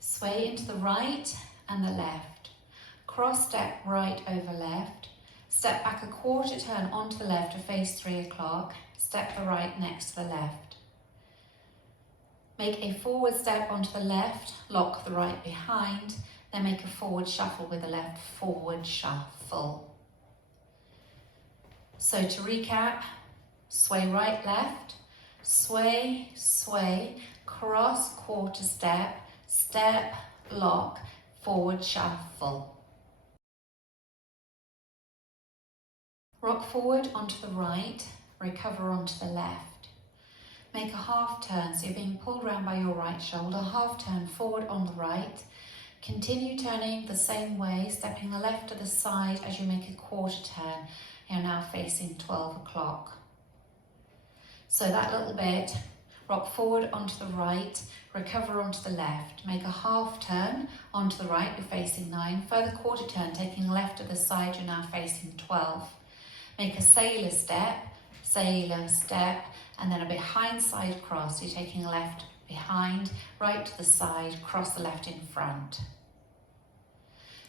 Sway into the right and the left. Cross step right over left. Step back a quarter turn onto the left to face 3 o'clock. Step the right next to the left. Make a forward step onto the left, lock the right behind, then make a forward shuffle with the left, forward shuffle. So to recap, sway right, left, sway, sway, cross quarter step, step, lock, forward shuffle. Rock forward onto the right, recover onto the left. Make a half turn, so you're being pulled around by your right shoulder, half turn forward on the right. Continue turning the same way, stepping the left to the side as you make a quarter turn. You're now facing 12 o'clock. So that little bit, rock forward onto the right, recover onto the left. Make a half turn onto the right, you're facing 9. Further quarter turn, taking left to the side, you're now facing 12. Make a sailor step, and then a behind side cross. You're taking left behind, right to the side, cross the left in front.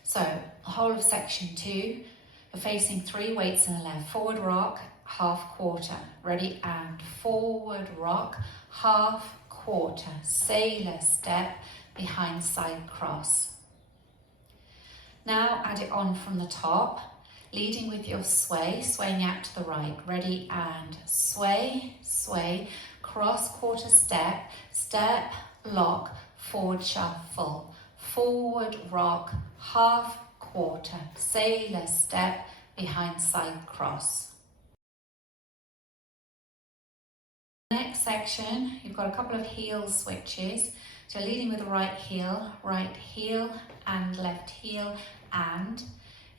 So the whole of section 2, you're facing 3 weights in the left. Forward rock, half quarter. Ready, and forward rock, half quarter. Sailor step, behind side cross. Now add it on from the top. Leading with your sway, swaying out to the right. Ready, and sway, sway, cross quarter step, step, lock, forward shuffle, forward rock, half quarter, sailor step, behind side cross. Next section, you've got a couple of heel switches. So leading with the right heel and left heel, and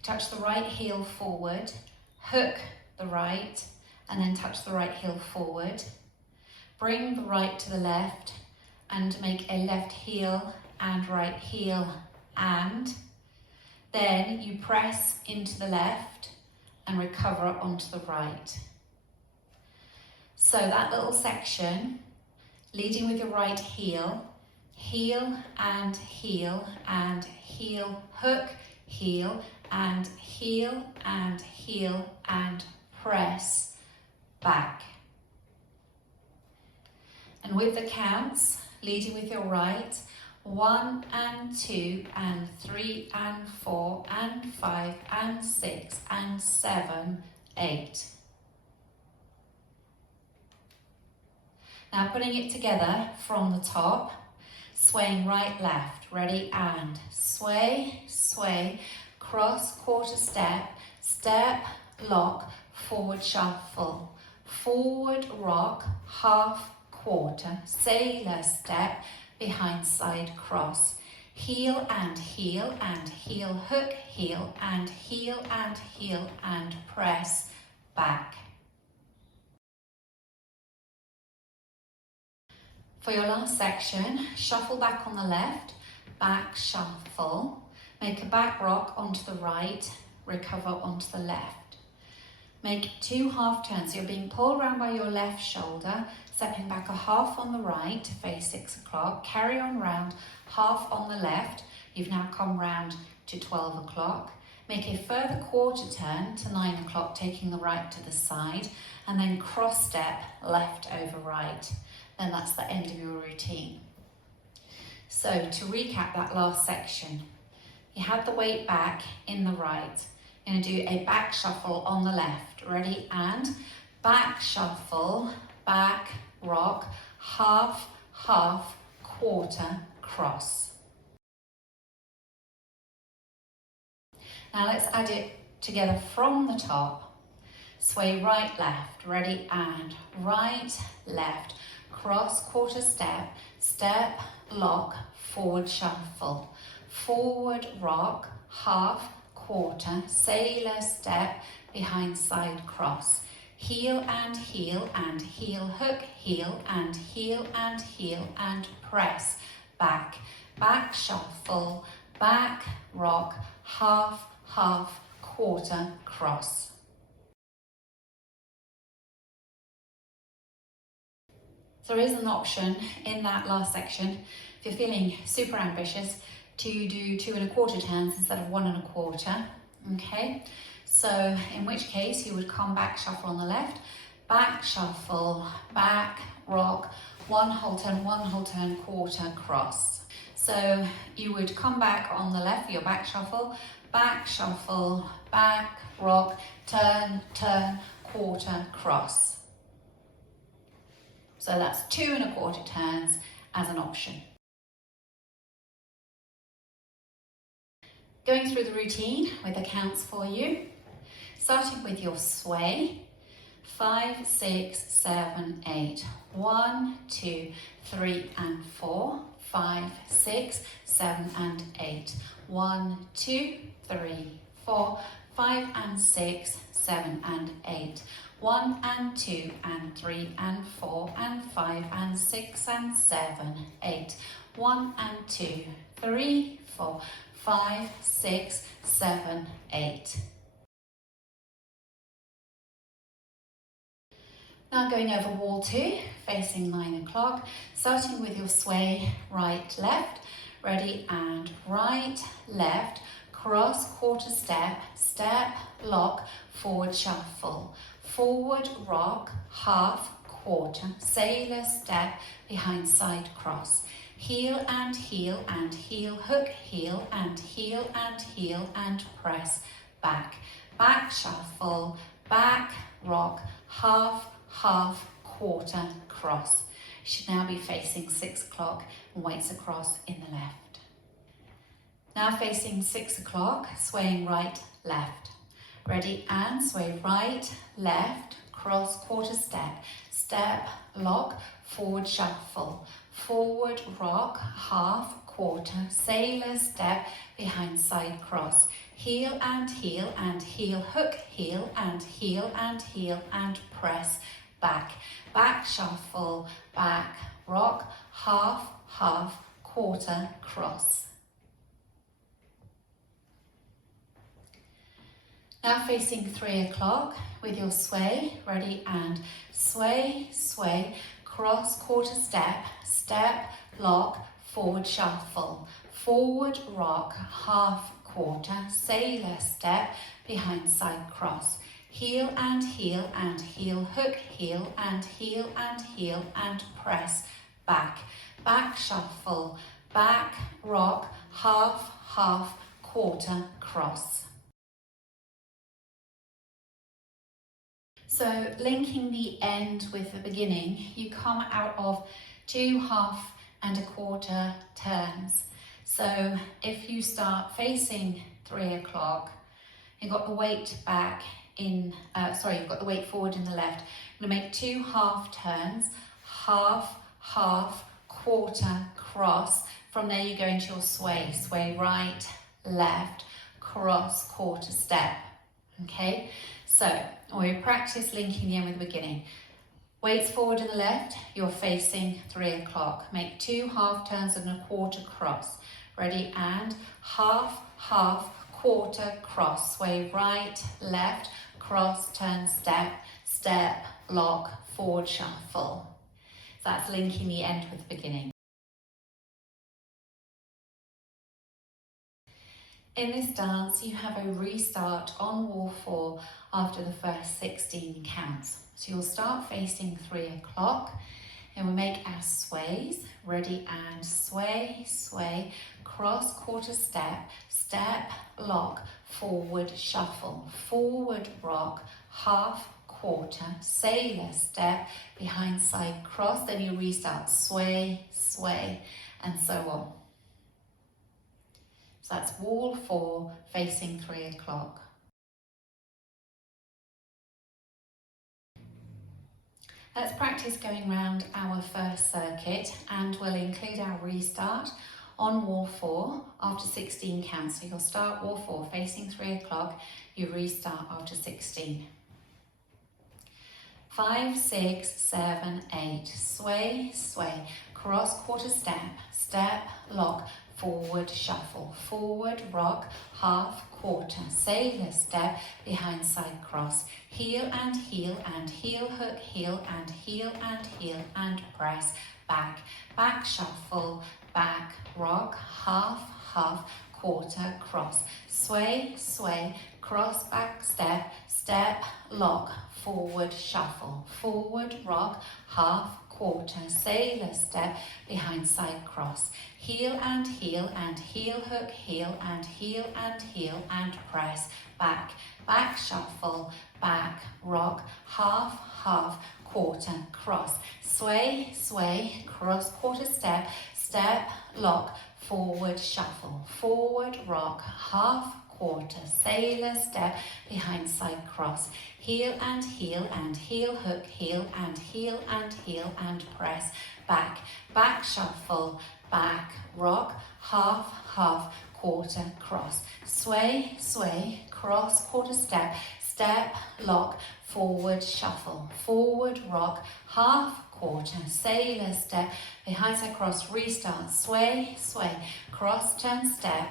touch the right heel forward, hook the right, and then touch the right heel forward. Bring the right to the left and make a left heel and right heel, and then you press into the left and recover onto the right. So that little section, leading with your right heel, heel and heel and heel, hook, heel and heel and heel and press back. And with the counts, leading with your right, 1 and 2 and 3 and 4 and 5 and 6 and 7, 8. Now putting it together from the top, swaying right, left, ready, and sway, sway, cross quarter step, step, lock, forward shuffle, forward rock, half quarter, sailor step, behind side cross, heel and heel and heel, hook, heel and heel and heel, and press back. For your last section, shuffle back on the left, back shuffle, make a back rock onto the right, recover onto the left. Make 2 half turns. You're being pulled around by your left shoulder, stepping back a half on the right to face 6 o'clock. Carry on round, half on the left. You've now come round to 12 o'clock. Make a further quarter turn to 9 o'clock, taking the right to the side, and then cross step left over right. Then that's the end of your routine. So to recap that last section, you have the weight back in the right. You're going to do a back shuffle on the left. Ready, and back shuffle, back rock, half, half, quarter, cross. Now let's add it together from the top. Sway right, left, ready, and right, left, cross quarter step, step, lock, forward shuffle, forward rock, half, quarter, sailor step, behind side cross, heel and heel and heel, hook, heel and heel and heel, and press back, back shuffle, back rock, half, half, quarter, cross. There is an option in that last section If you're feeling super ambitious, to do 2 1/4 turns instead of 1 1/4. Okay, so in which case you would come back shuffle on the left, back shuffle, back rock, 1 whole turn, quarter cross. So you would come back on the left for your back shuffle, back rock, turn, quarter cross. So that's 2 1/4 turns as an option. Going through the routine with the counts for you, starting with your sway, 5, 6, 7, 8, 1, 2, 3 and 4, 5, 6, 7 and 8, 1, 2, 3, 4, 5 and 6, 7 and 8, 1 and 2 and 3 and 4 and 5 and 6 and 7, 8, 1 and 2, 3, 4, 5, 6, 7, 8. Now going over wall 2, facing 9 o'clock, starting with your sway, right, left, ready and right, left, cross, quarter step, step, lock, forward shuffle, forward rock, half, quarter, sailor step, behind side cross, heel and heel and heel, hook, heel and heel and heel and press, back, back shuffle, back rock, half, quarter cross. You should now be facing 6 o'clock and weights across in the left. Now facing 6 o'clock, swaying right, left. Ready and sway right, left, cross, quarter step, step, lock, forward shuffle, forward rock, half, quarter, sailor step, behind side cross, heel and heel, hook, heel and heel and heel and press, back, back shuffle, back, rock, half, quarter, cross. Now facing 3 o'clock with your sway, ready and sway, sway, cross, quarter step, step, lock, forward shuffle, forward rock, half, quarter, sailor step, behind side cross, heel and heel, hook, heel and heel and press, back, back shuffle, back, rock, half, quarter, cross. So linking the end with the beginning, you come out of 2 1/2 and 1/4 turns. So if you start facing 3 o'clock, you've got the weight back in, you've got the weight forward in the left. You're going to make 2 1/2 turns, half, quarter, cross. From there you go into your sway, sway right, left, cross, quarter step. Okay, so we practice linking the end with the beginning. Weights forward in the left, you're facing 3 o'clock. Make 2 1/2 turns and 1/4 cross. Ready and half, quarter, cross. Sway right, left, cross, turn, step, step, lock, forward shuffle. So that's linking the end with the beginning. In this dance, you have a restart on wall 4 after the first 16 counts. So you'll start facing 3 o'clock and we'll make our sways. Ready and sway, sway, cross, quarter step, step, lock, forward shuffle, forward rock, half, quarter, sailor step, behind side cross. Then you restart sway, sway, and so on. So that's wall 4 facing 3 o'clock. Let's practice going round our first circuit and we'll include our restart on wall 4 after 16 counts. So you'll start wall 4 facing 3 o'clock, you restart after 16. 5, 6, 7, 8, sway, sway, cross, quarter step, step, lock, forward shuffle, forward rock, half, quarter, sailor step, behind side cross, heel and heel and heel, hook, heel and heel and heel and press, back, back shuffle, back, rock, half, half, quarter, cross. Sway, sway, cross, back, step, step, lock, forward, shuffle. Forward, rock, half, quarter, sailor step, behind side cross. Heel and heel and heel hook, heel and heel and heel and press. Back, back shuffle, back, rock, half, half, quarter, cross. Sway, sway, cross, quarter step, step, lock, forward, shuffle. Forward, rock, half, quarter, sailor step, behind side cross. Heel and heel hook, heel and heel and press. Back, back shuffle, back, rock, half, half, quarter, cross. Sway, sway, cross, quarter step, step, lock, forward, shuffle. Forward, rock, half, quarter, sailor step, behind side cross, restart, sway, sway, cross, turn, step,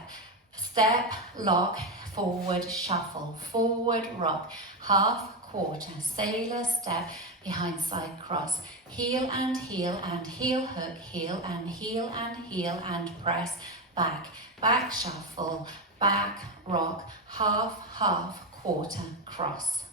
step, lock, forward, shuffle, forward, rock, half, quarter, sailor step, behind side cross, heel and heel hook, heel and heel and press, back, back shuffle, back, rock, half, half, quarter, cross.